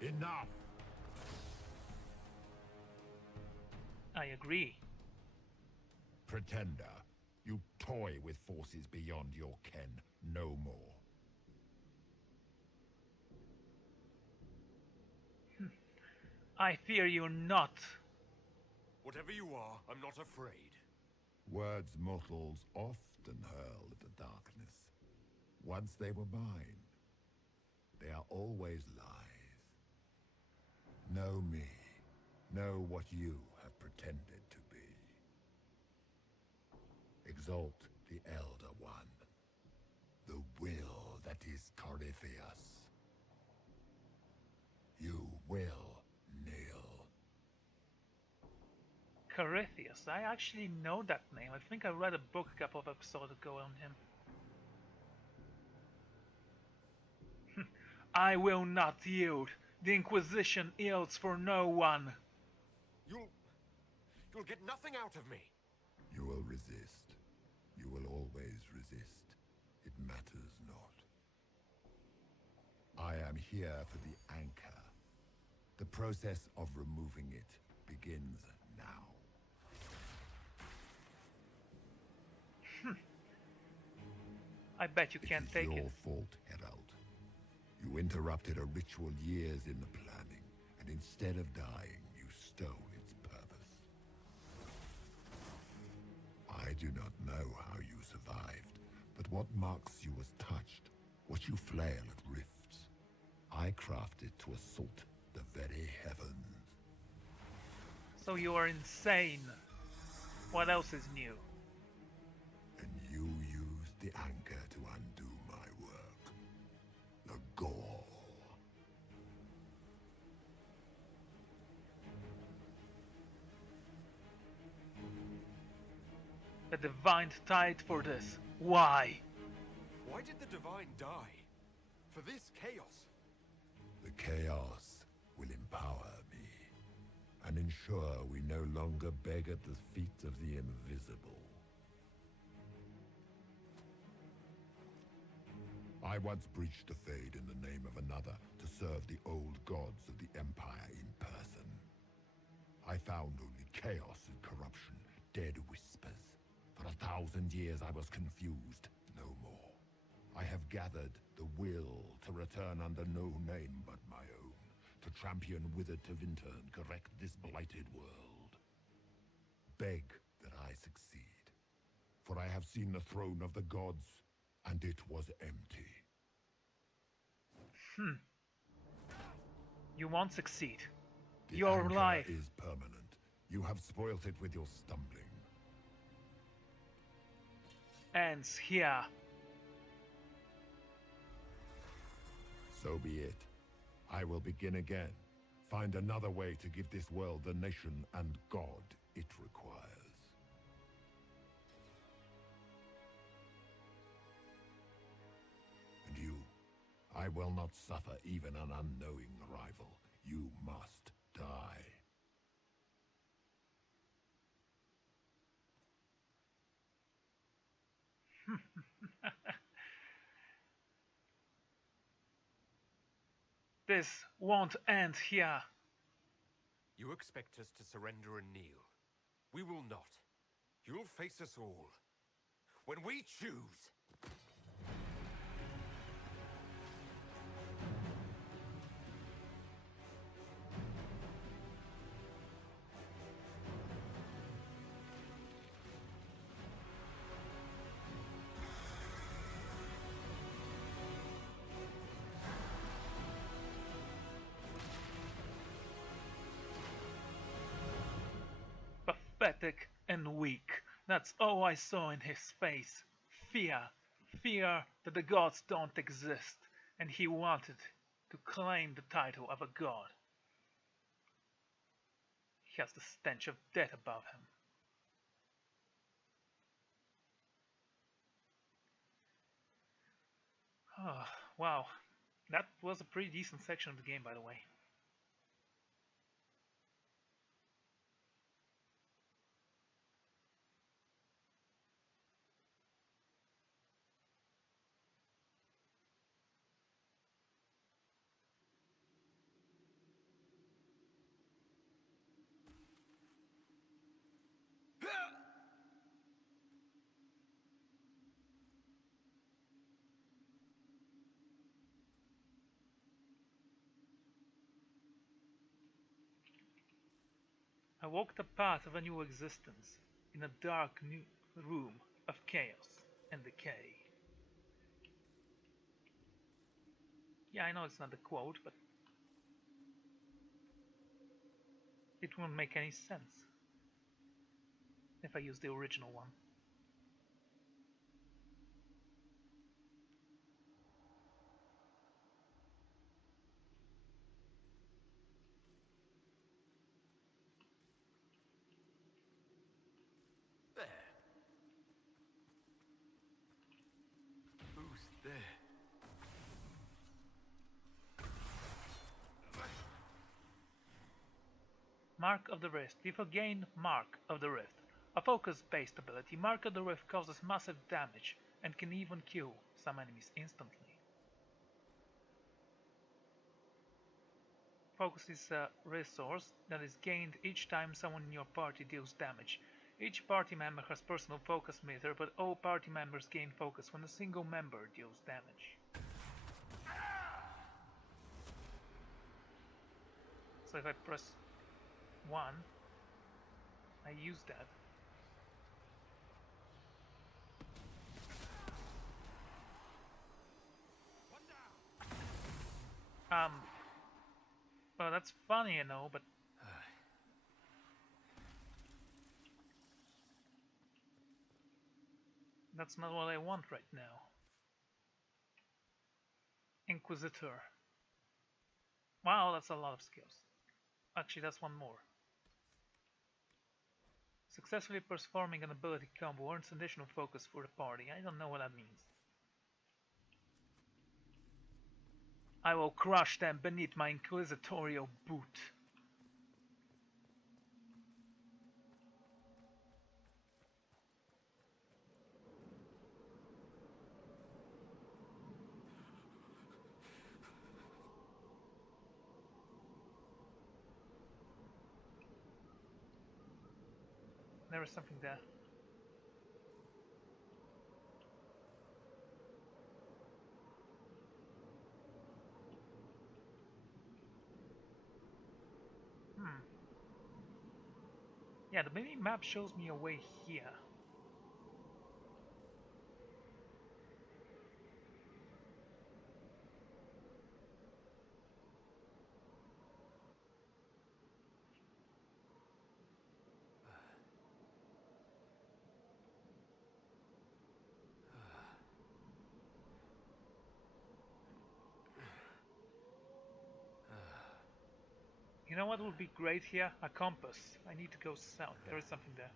you? Enough! I agree. Pretender, you toy with forces beyond your ken, no more. I fear you're not. Whatever you are, I'm not afraid. Words mortals often hurl at the darkness. Once they were mine, they are always lies. Know me. Know what you have pretended to be. Exalt the Elder One. The will that is Corypheus. You will kneel. Corypheus, I actually know that name. I think I read a book a couple of episodes ago on him. I will not yield. The Inquisition yields for no one. You'll get nothing out of me. You will resist. You will always resist. It matters not. I am here for the anchor. The process of removing it begins now. I bet you can't take it. It is your fault, Herald. You interrupted a ritual years in the planning, and instead of dying, you stole its purpose. I do not know how you survived, but what marks you as touched, what you flail at rifts, I crafted to assault the very heavens. So you are insane. What else is new? And you used the anchor to undo my work. The gall. The Divine died for this. Why? Why did the Divine die? For this chaos? The chaos will empower me, and ensure we no longer beg at the feet of the invisible. I once breached the Fade in the name of another to serve the old gods of the Empire in person. I found only chaos and corruption, dead whispers. For 1,000 years I was confused, no more. I have gathered the will to return under no name but my own, to champion with it to in turn correct this blighted world. Beg that I succeed, for I have seen the throne of the gods, and it was empty. You won't succeed. The Your anchor life is permanent. You have spoilt it with your stumbling. ends here. So be it. I will begin again. Find another way to give this world the nation and God it requires. I will not suffer even an unknowing rival. You must die. This won't end here. You expect us to surrender and kneel. We will not. You'll face us all. When we choose. Pathetic and weak. That's all I saw in his face. Fear. Fear that the gods don't exist, and he wanted to claim the title of a god. He has the stench of death above him. Oh, wow. That was a pretty decent section of the game, by the way. I walked the path of a new existence, in a dark new room of chaos and decay. Yeah, I know it's not a quote, but it won't make any sense if I use the original one. There. Who's there? Mark of the Rift. If you gain Mark of the Rift, a focus-based ability, Mark of the Rift causes massive damage and can even kill some enemies instantly. Focus is a resource that is gained each time someone in your party deals damage. Each party member has personal focus meter, but all party members gain focus when a single member deals damage. So if I press 1, I use that. Well, that's funny, you know, but that's not what I want right now. Inquisitor. Wow, that's a lot of skills. Actually, that's one more. Successfully performing an ability combo earns additional focus for the party. I don't know what that means. I will crush them beneath my inquisitorial boot. There is something there. Yeah, the mini map shows me a way here. You know what would be great here? A compass. I need to go south. There is something there.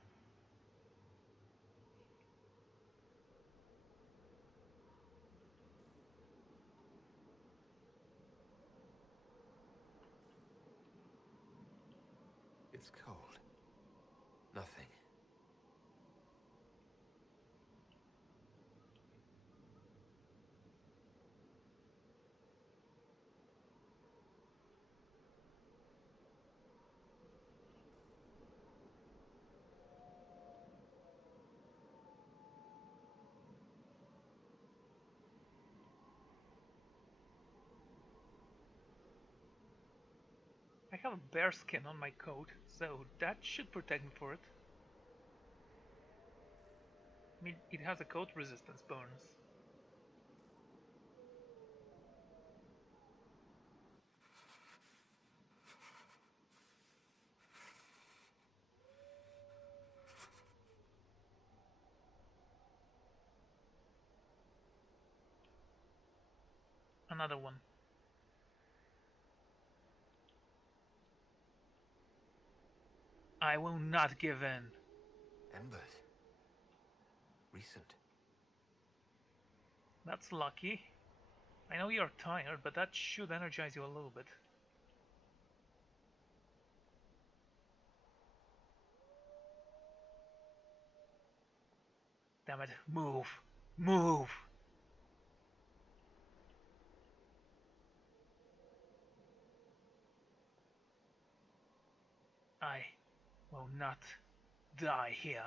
It's cold. Nothing. I have a bear skin on my coat, so that should protect me for it. I mean, it has a coat resistance bonus. Another one. I will not give in. Embers. Recent. That's lucky. I know you're tired, but that should energize you a little bit. Damn it, move! Move! I will not die here.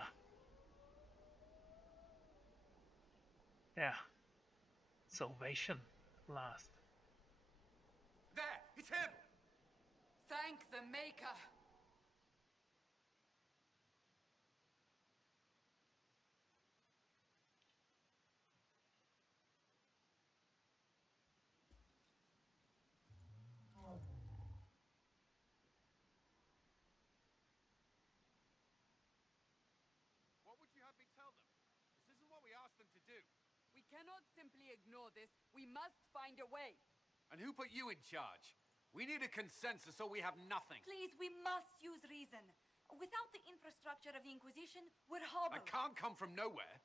Yeah. Salvation, at last. There! It's him! Thank the Maker! What would you have me tell them? This isn't what we asked them to do. We cannot simply ignore this. We must find a way. And who put you in charge? We need a consensus or we have nothing. Please, we must use reason. Without the infrastructure of the Inquisition, we're hobbled. It can't come from nowhere.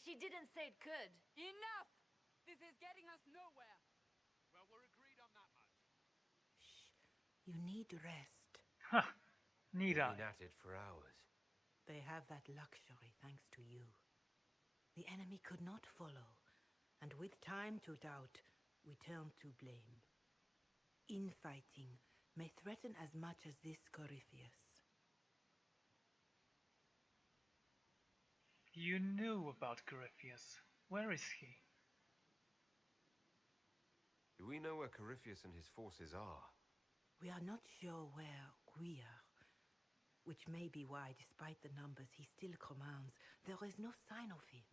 She didn't say it could. Enough! This is getting us nowhere. Well, we're agreed on that much. You need rest. Ha! Need I? Been at it for hours. They have that luxury thanks to you. The enemy could not follow, and with time to doubt, we turn to blame. Infighting may threaten as much as this Corypheus. You knew about Corypheus. Where is he? Do we know where Corypheus and his forces are? We are not sure where we are, which may be why, despite the numbers he still commands, there is no sign of him.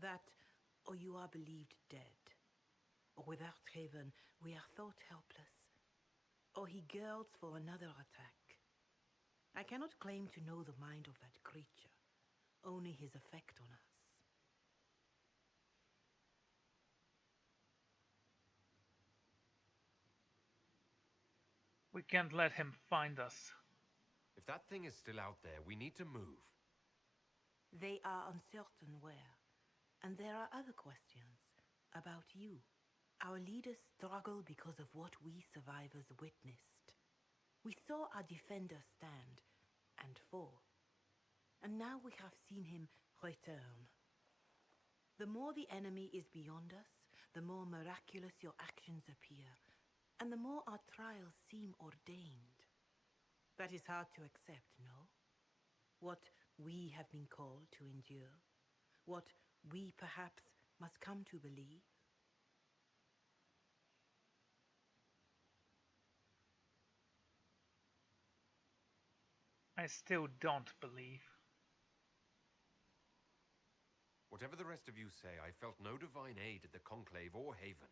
That, or you are believed dead. Or without Haven, we are thought helpless. Or he girds for another attack. I cannot claim to know the mind of that creature, only his effect on us. We can't let him find us. If that thing is still out there, we need to move. They are uncertain where. And there are other questions about you. Our leaders struggle because of what we survivors witnessed. We saw our defender stand and fall. And now we have seen him return. The more the enemy is beyond us, the more miraculous your actions appear, and the more our trials seem ordained. That is hard to accept, no? What we have been called to endure, what we perhaps must come to believe. I still don't believe. Whatever the rest of you say, I felt no divine aid at the Conclave or Haven.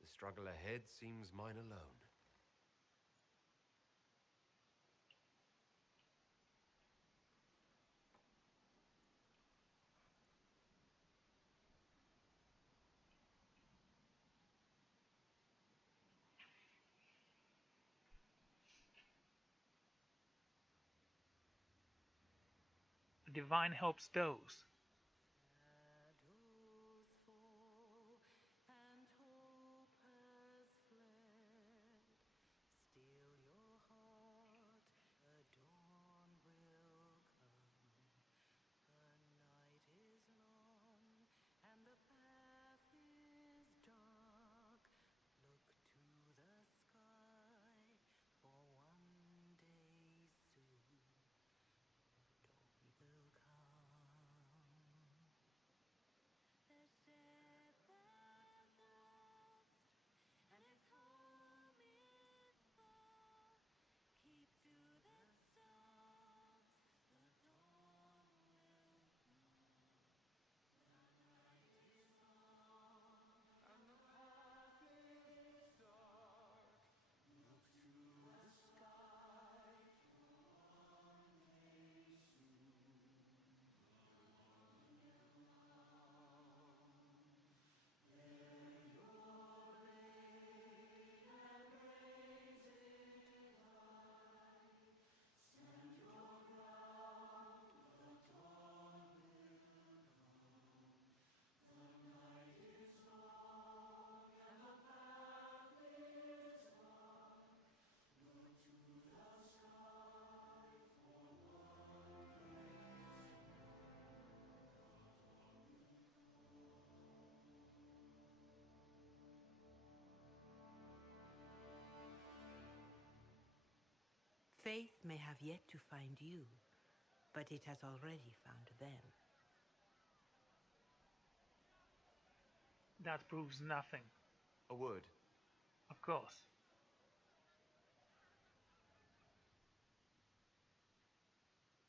The struggle ahead seems mine alone. The divine helps those. And hope has fled. Still your Faith may have yet to find you, but it has already found them. That proves nothing. A word. Of course.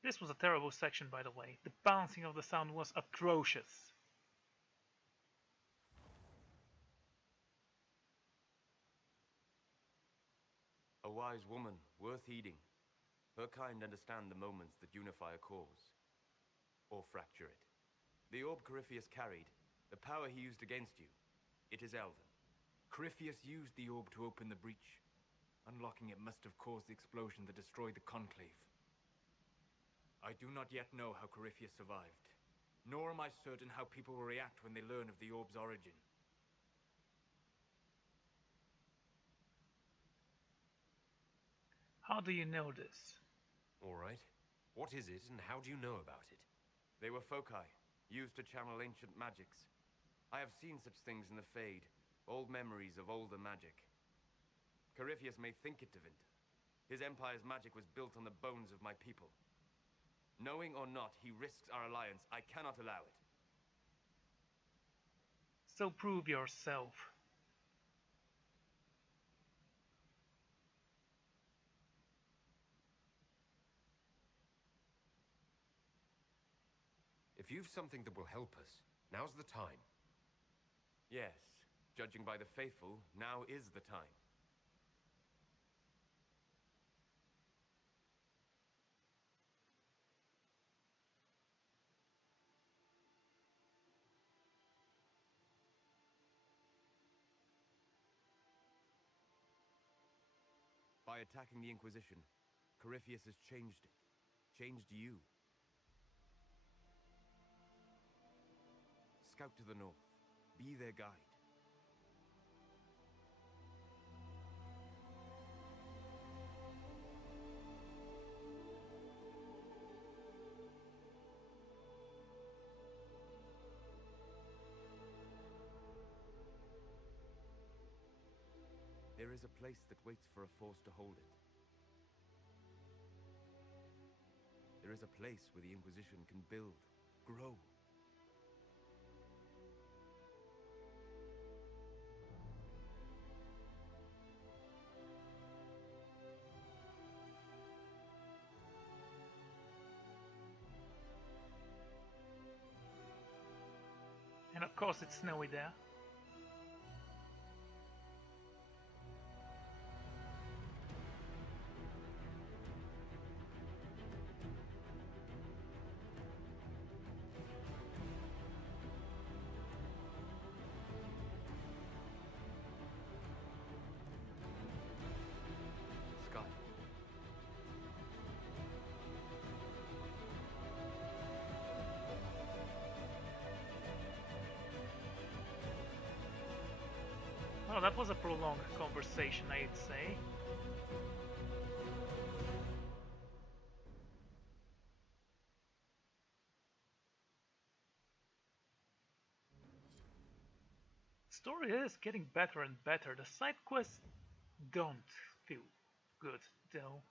This was a terrible section, by the way. The bouncing of the sound was atrocious. A wise woman, worth heeding. Her kind understand the moments that unify a cause. Or fracture it. The orb Corypheus carried, the power he used against you, it is Elven. Corypheus used the orb to open the breach. Unlocking it must have caused the explosion that destroyed the Conclave. I do not yet know how Corypheus survived, nor am I certain how people will react when they learn of the orb's origin. How do you know this? All right. What is it, and how do you know about it? They were foci, used to channel ancient magics. I have seen such things in the Fade, old memories of older magic. Corypheus may think it divined. His empire's magic was built on the bones of my people. Knowing or not, he risks our alliance. I cannot allow it. So prove yourself. If you've something that will help us, now's the time. Yes, judging by the faithful, now is the time. By attacking the Inquisition, Corypheus has changed it. Changed you. Scout to the north. Be their guide. There is a place that waits for a force to hold it. There is a place where the Inquisition can build, grow. And of course it's snowy there. Sky. Well, that was a prolonged conversation, I'd say. Story is getting better and better. The side quests don't feel good, though.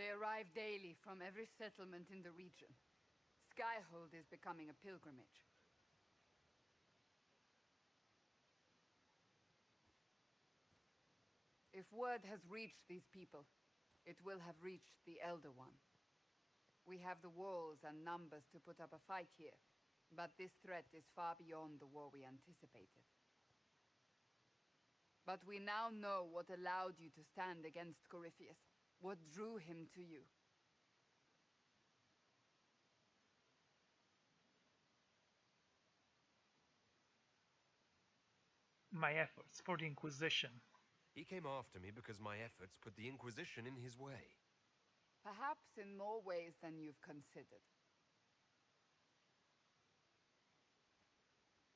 They arrive daily from every settlement in the region. Skyhold is becoming a pilgrimage. If word has reached these people, it will have reached the Elder One. We have the walls and numbers to put up a fight here, but this threat is far beyond the war we anticipated. But we now know what allowed you to stand against Corypheus, what drew him to you. My efforts for the Inquisition. He came after me because my efforts put the Inquisition in his way. Perhaps in more ways than you've considered.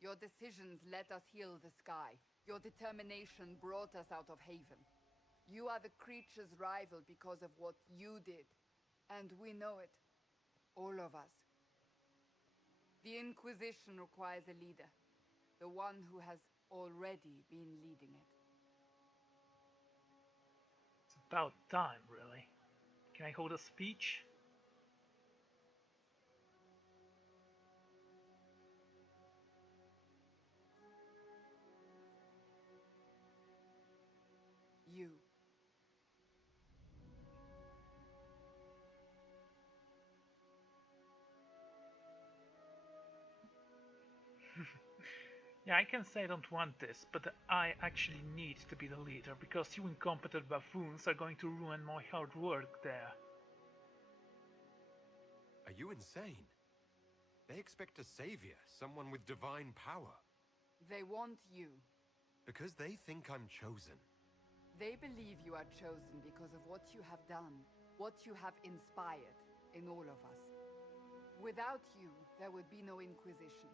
Your decisions let us heal the sky. Your determination brought us out of Haven. You are the creature's rival because of what you did. And we know it. All of us. The Inquisition requires a leader. The one who has already been leading it. It's about time, really. Can I hold a speech? You. Yeah, I can say I don't want this, but I actually need to be the leader, because you incompetent buffoons are going to ruin my hard work there. Are you insane? They expect a savior, someone with divine power. They want you. Because they think I'm chosen. They believe you are chosen because of what you have done, what you have inspired in all of us. Without you, there would be no Inquisition.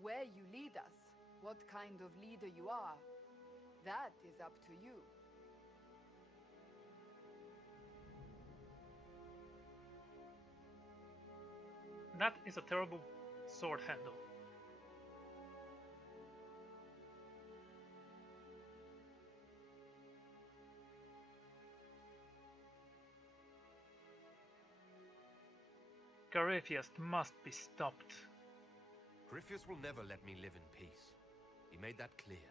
Where you lead us, what kind of leader you are, that is up to you. That is a terrible sword handle. Corypheus must be stopped. Corypheus will never let me live in peace. He made that clear.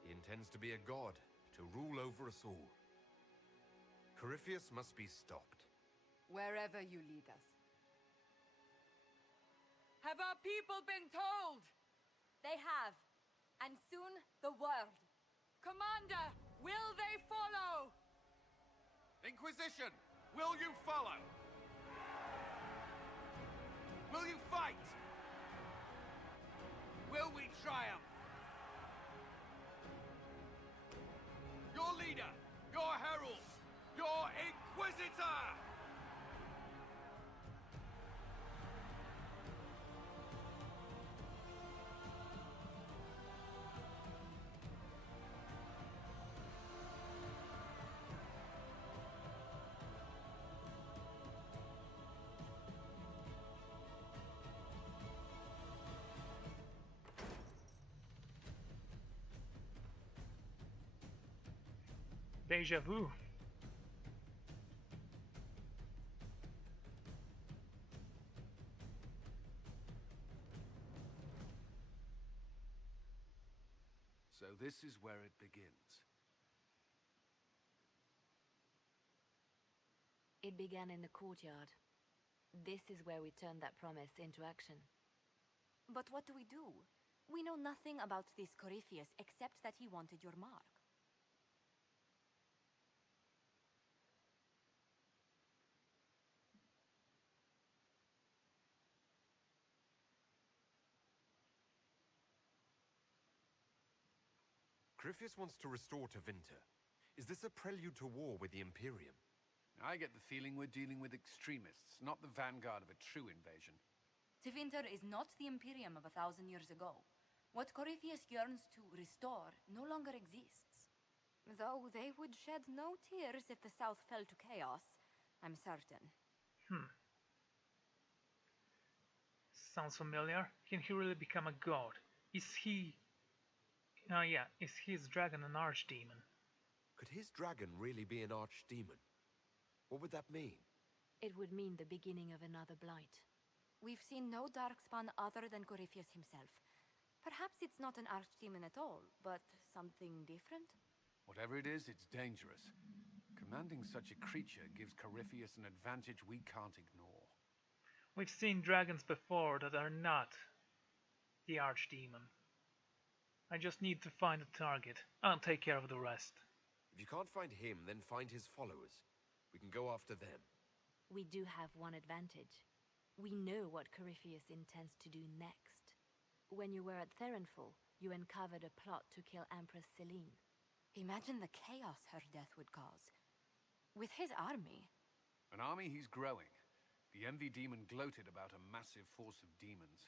He intends to be a god, to rule over us all. Corypheus must be stopped. Wherever you lead us. Have our people been told? They have. And soon, the world. Commander, will they follow? Inquisition, will you follow? Will you fight? Will we triumph? Your leader, your herald, your Inquisitor! Deja vu. So this is where it begins. It began in the courtyard. This is where we turned that promise into action. But what do? We know nothing about this Corypheus except that he wanted your mark. Corypheus wants to restore Tevinter. Is this a prelude to war with the Imperium? I get the feeling we're dealing with extremists, not the vanguard of a true invasion. Tevinter is not the Imperium of 1,000 years ago. What Corypheus yearns to restore no longer exists. Though they would shed no tears if the South fell to chaos, I'm certain. Sounds familiar. Can he really become a god? Is he... is his dragon an archdemon? Could his dragon really be an archdemon? What would that mean? It would mean the beginning of another blight. We've seen no darkspawn other than Corypheus himself. Perhaps it's not an archdemon at all, but something different? Whatever it is, it's dangerous. Commanding such a creature gives Corypheus an advantage we can't ignore. We've seen dragons before that are not the archdemon. I just need to find a target. I'll take care of the rest. If you can't find him, then find his followers. We can go after them. We do have one advantage. We know what Corypheus intends to do next. When you were at Therenfall, you uncovered a plot to kill Empress Celine. Imagine the chaos her death would cause. With his army. An army he's growing. The Envy Demon gloated about a massive force of demons.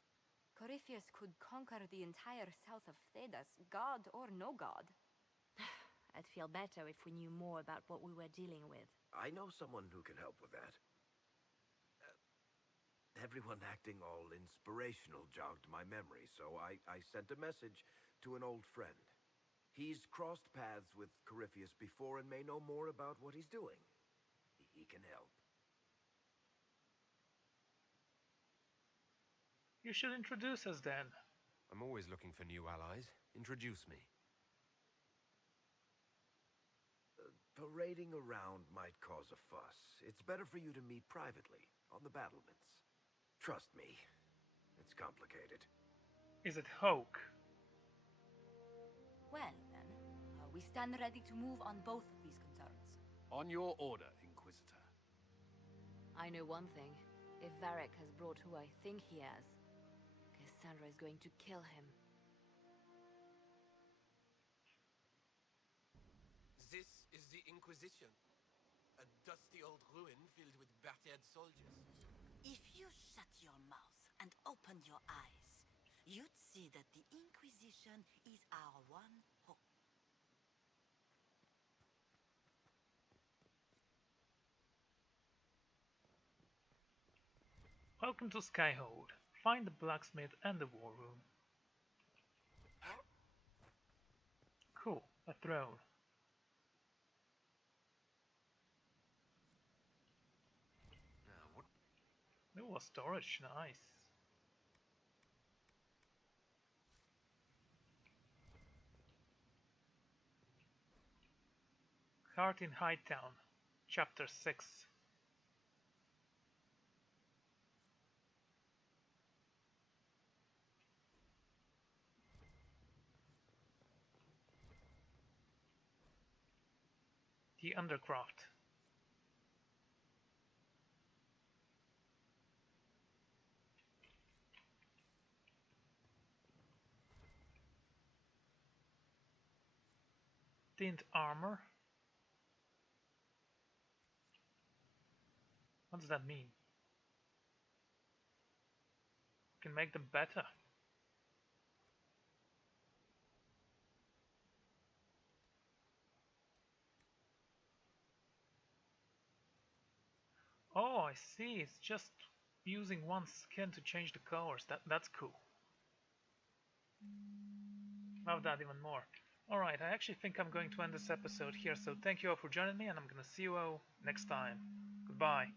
Corypheus could conquer the entire south of Thedas, god or no god. I'd feel better if we knew more about what we were dealing with. I know someone who can help with that. Everyone acting all inspirational jogged my memory, so I sent a message to an old friend. He's crossed paths with Corypheus before and may know more about what he's doing. He can help. You should introduce us then. I'm always looking for new allies. Introduce me. Parading around might cause a fuss. It's better for you to meet privately, on the battlements. Trust me, it's complicated. Is it Hoke? Well, then, we stand ready to move on both of these concerns. On your order, Inquisitor. I know one thing. If Varric has brought who I think he has, Cassandra is going to kill him. This is the Inquisition. A dusty old ruin filled with battered soldiers. If you shut your mouth and opened your eyes, you'd see that the Inquisition is our one hope. Welcome to Skyhold. Find the blacksmith and the war room. Cool, a throne. Ooh, a storage, nice. Heart in Hightown, Chapter 6. The Undercroft. Tint armor. What does that mean? We can make them better. Oh, I see. It's just using one skin to change the colors. That's cool. Love that even more. Alright, I actually think I'm going to end this episode here, so thank you all for joining me, and I'm gonna see you all next time. Goodbye.